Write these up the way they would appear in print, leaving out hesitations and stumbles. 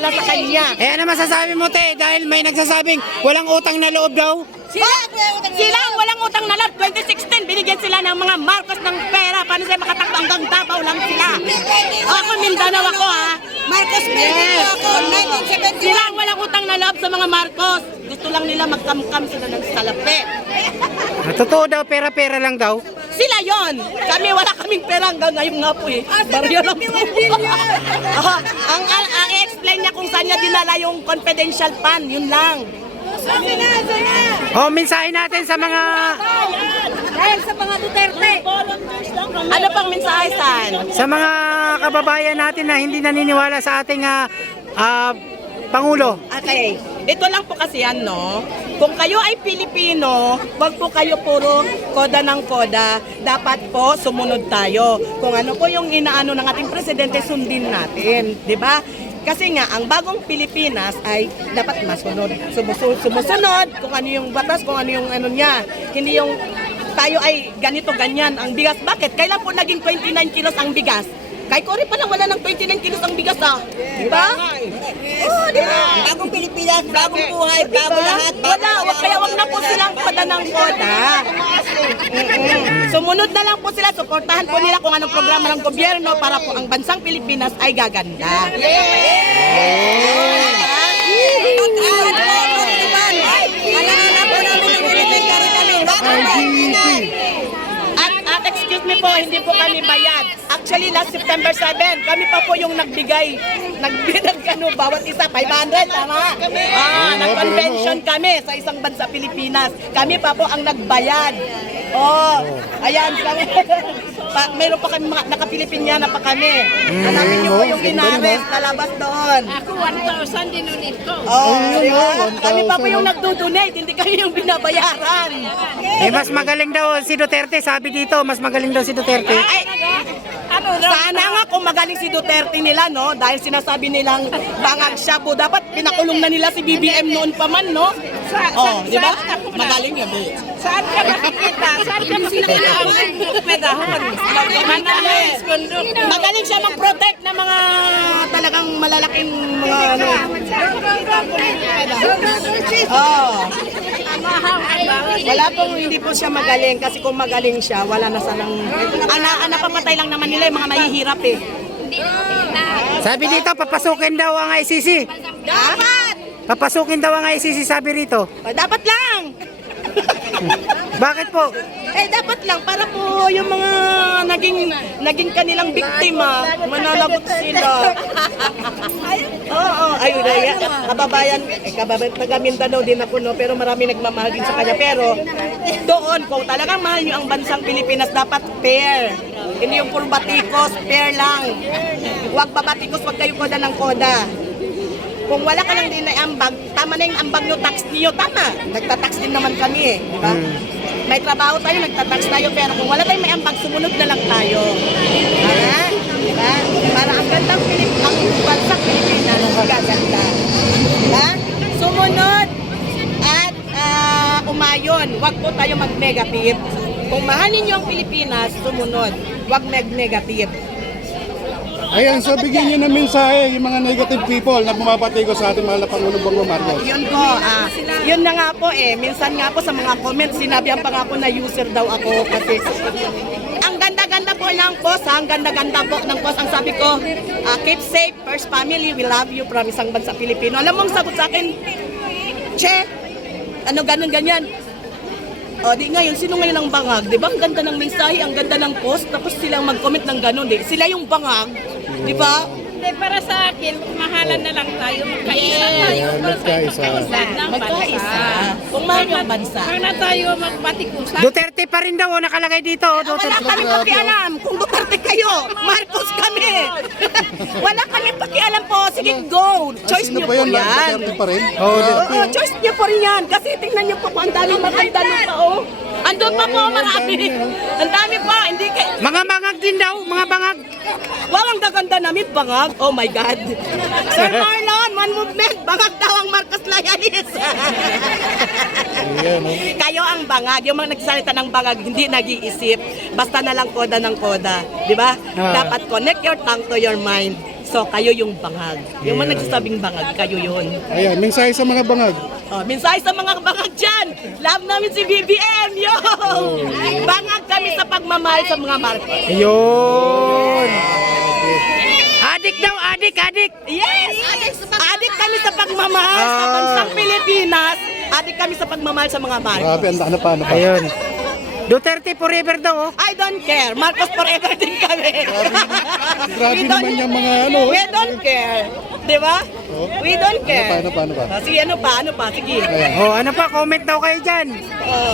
pala sa kanya. Ano masasabi mo, te? Dahil may nagsasabing walang utang na loob daw. Sila ang walang utang na loob. 2016, binigyan sila ng mga Marcos ng pera. Paano sila makatakbo hanggang Davao lang sila? Ako, Mindanao ako ha. Marcos Benito ako, 1970. Sila ang walang utang na loob sa mga Marcos. Gusto lang nila magkamkam sila ng salapi. Totoo daw, pera-pera lang daw. Sila yon. Kami wala kaming pera hanggang ngayon nga po eh. Baryo lang po. ang explain niya kung saan niya dinala yung confidential fund, yun lang. Mensahe natin sa mga... Dahil sa mga Duterte. Ano pang mensahe San? Sa mga kababayan natin na hindi naniniwala sa ating Pangulo. Okay. Ito lang po kasi yan, no? Kung kayo ay Pilipino, wag po kayo puro koda ng koda. Dapat po sumunod tayo. Kung ano po yung inaano ng ating presidente, sundin natin. Di ba? Kasi nga, ang bagong Pilipinas ay dapat masunod. Sumusunod kung ano yung batas, kung ano yung ano niya. Hindi yung tayo ay ganito, ganyan ang bigas. Bakit? Kailan po naging 29 kilos ang bigas? Kay Cory pa lang wala ng 29 kilos ang bigas di ba? Oo, di ba? Bagong Pilipinas, bagong buhay, bago lahat. Kaya wag na po silang koda ng koda. Sumunod na lang po sila, suportahan po nila kung anong programa ng gobyerno para po ang bansang Pilipinas ay gaganda. At excuse me po, hindi po kami bayad. Actually, last September 7, kami pa po yung nagbigay. Bawat isa, 500, tama? Nag-convention kami sa isang bansa Pilipinas. Kami pa po ang nagbayad. Ayan, kami. Mayroon pa kami mga naka-Pilipinyana pa kami. Hanapin niyo po yung Linares, nalabas doon. Ako 1,000 dinunit ko. Kami pa po yung nagdo-donate, hindi kayo yung binabayaran. Mas magaling daw si Duterte. Sabi dito, mas magaling daw si Duterte. Sana nga kung magaling si Duterte nila, no? Dahil sinasabi nilang bangag siya po. Dapat pinakulong na nila si BBM noon pa man, no? Di ba? Magaling yan, eh. Saan ka makikita? Saan ka makikita ang pedahon? Magaling siya mag-protect ng mga talagang malalaking mga ano. Wala pong hindi po siya magaling kasi kung magaling siya, wala na sanang napapatay lang naman nila yung mga mahihirap eh. Sabi dito, papasukin daw ang ICC. Dapat! Papasukin daw ang ICC, sabi rito. Dapat lang! Bakit po? Dapat lang para po yung mga naging kanilang biktima, mananagot sila. Ayun na kababayan, taga Mindanao din ako, no, pero marami nagmamahal din sa kanya. Pero doon, kung talagang mahal nyo ang bansang Pilipinas, dapat fair. Hindi yung puro batikos, fair lang. Huwag babatikos, huwag kayo koda ng koda. Kung wala ka lang din na ambag, tama na yung ambag nyo, tax niyo, tama. Nagtatax din naman kami di ba? May trabaho tayo, nagtatax tayo, pero kung wala tayong may ambag, sumunod na lang tayo. Di ba? Para ang gandang ang bansang Pilipinas, gaganda. Diba? Sumunod at umayon. Huwag po tayo mag-negative. Kung mahalin nyo ang Pilipinas, sumunod. Huwag mag-negative. Ayan, so bigyan nyo ng mensahe yung mga negative people na bumabatigo sa ating mahal na Pangulong Bongbong Marcos. Yun po, yun na nga po minsan nga po sa mga comments, sinabihan pa nga po na user daw ako kasi ang ganda-ganda po ng post, ang ganda-ganda po ng post. Ang sabi ko, keep safe, first family, we love you, from isang bansa Pilipino. Alam mo ang sagot sa akin, che, ano ganun ganyan. Di ngayon, sino ngayon ang bangag? Di ba? Ang ganda ng mensahe, ang ganda ng post, tapos silang mag-comment ng ganun. Sila yung bangag, di ba? Hindi, para sa akin, mahalan na lang tayo. Magkaisa tayo. Magkaisa. Kung mahal yung bansa. Huwag na tayo magbatikusan. Duterte pa rin daw, nakalagay dito. Wala Duterte. kami pakialam. Kung Duterte kayo, Marcos kami. Wala kami pakialam po. Sige, go. Choice Sino niyo ba po yun? yan. Duterte pa rin? Choice niyo po rin yan. Kasi tingnan niyo po kung ang daming maganda pa, Andun pa po, marami. Ang dami pa. Hindi kayo. Mga bangag din daw, mga bangag. Wow, ang gaganda namin, bangag. Oh my God. Sir Marlon, one movement. Bangag daw ang Marcos Layanis. Kayo ang bangag. Yung mga nagsalita ng bangag, hindi nag-iisip. Basta na lang koda ng koda. Di ba? Dapat connect your tongue to your mind. So, kayo yung bangag. Yung mga nagsasabing bangag, kayo yun. Ayan, mensahe sa mga bangag. Oh, mensahe sa mga bangag dyan. Love namin si BBM. Yo! Bangag kami sa pagmamahal sa mga Marcos. Ayun. Adik daw, adik. Yes! Adik kami sa pagmamahal sa bansang Pilipinas. Adik kami sa pagmamahal sa mga Marcos. Grabe, ano pa? Ayun. Duterte forever daw, oh. I don't care. Marcos forever din kami. Grabe naman yung mga We don't care. Di ba? We don't care. Ano pa? Sige, ano pa? Sige. Oh, ano pa? Comment daw kayo dyan.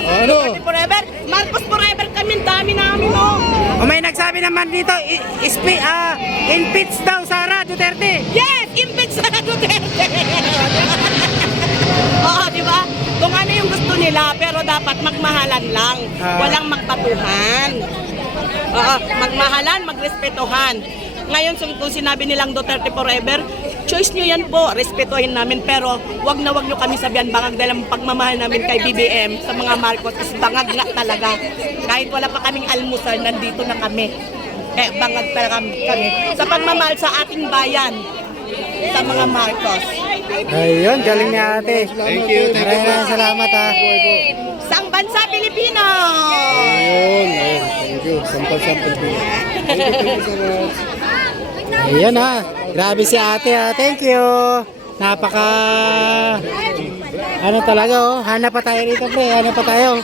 Ano? Duterte forever. Marcos forever kami. Dami namin, oh. Oh, may nagsabi naman dito, impeach daw Sara Duterte. Yes! Impeach na Duterte! Oo, di ba? Kung ano yung gusto nila, pero dapat magmahalan lang. Walang magpatuhan. Oo, magmahalan, magrespetuhan. Ngayon, kung sinabi nilang Duterte forever, choice nyo yan po, respetuhin namin. Pero wag na wag nyo kami sabihan bangag dahil ang pagmamahal namin kay BBM sa mga Marcos is bangag nga talaga. Kahit wala pa kaming almusal, nandito na kami. Eh, bangag talaga kami. Sa pagmamahal sa ating bayan, sa mga Marcos. Ayun, galing ni ate. Thank you. Maraming salamat, ha. Sang bansa Pilipino! Ayun. Thank you. Sampal. Thank you so much. Ayan, ha. Grabe si ate, ha. Thank you. Napaka... Ano talaga, oh. Hanap pa tayo rito, pre. Hanap pa tayo.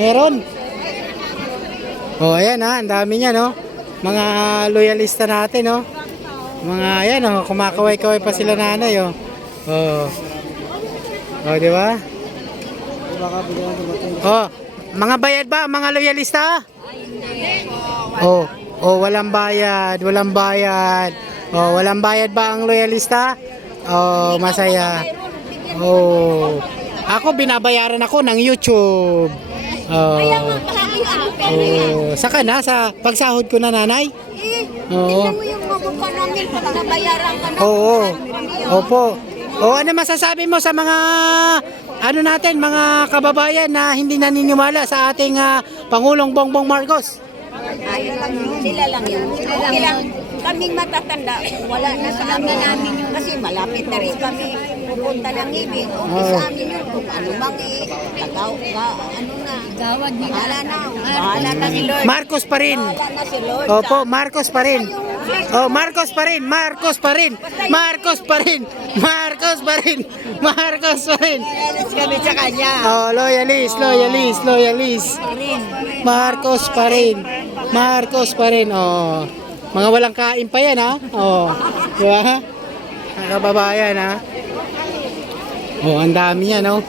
Meron. Oh, ayan, ha. Ang dami niya, no. Mga loyalista natin, no. Mga, ayan, oh. Kumakaway-kaway pa sila nanay, oh. Oh. Oh, di ba? Oh, mga bayad ba ang mga loyalista? Oh, walang bayad. Oh, walang bayad ba ang loyalista? Oh, masaya. Oh. Ako binabayaran ako ng YouTube. Oh. Oh, saka na sa pagsahod ko na, nanay? Oo. Tingnan mo yung mababa namin pag nabayaran ka na. Oo. Opo. O ano masasabi mo sa mga ano natin, mga kababayan na hindi naniniwala sa ating Pangulong Bongbong Marcos? Ayun lang yun. Sila lang yun. Okay lang. Kaming matatanda, wala na sa amin namin yun kasi malapit na rin kami pupunta ng ibig. Okay sa amin yun kung ano mang bahala na si Lord. Marcos pa rin. Bahala na si Lord. Opo, Marcos pa rin. Oh, Marcos pa rin. Alas kami sa kanya. Oh, loyalist. Marcos pa rin. Oh. Mga walang kain pa yan, ha? Oh. Di ba? Mga kababayan, ha? Oh, ang dami yan, no?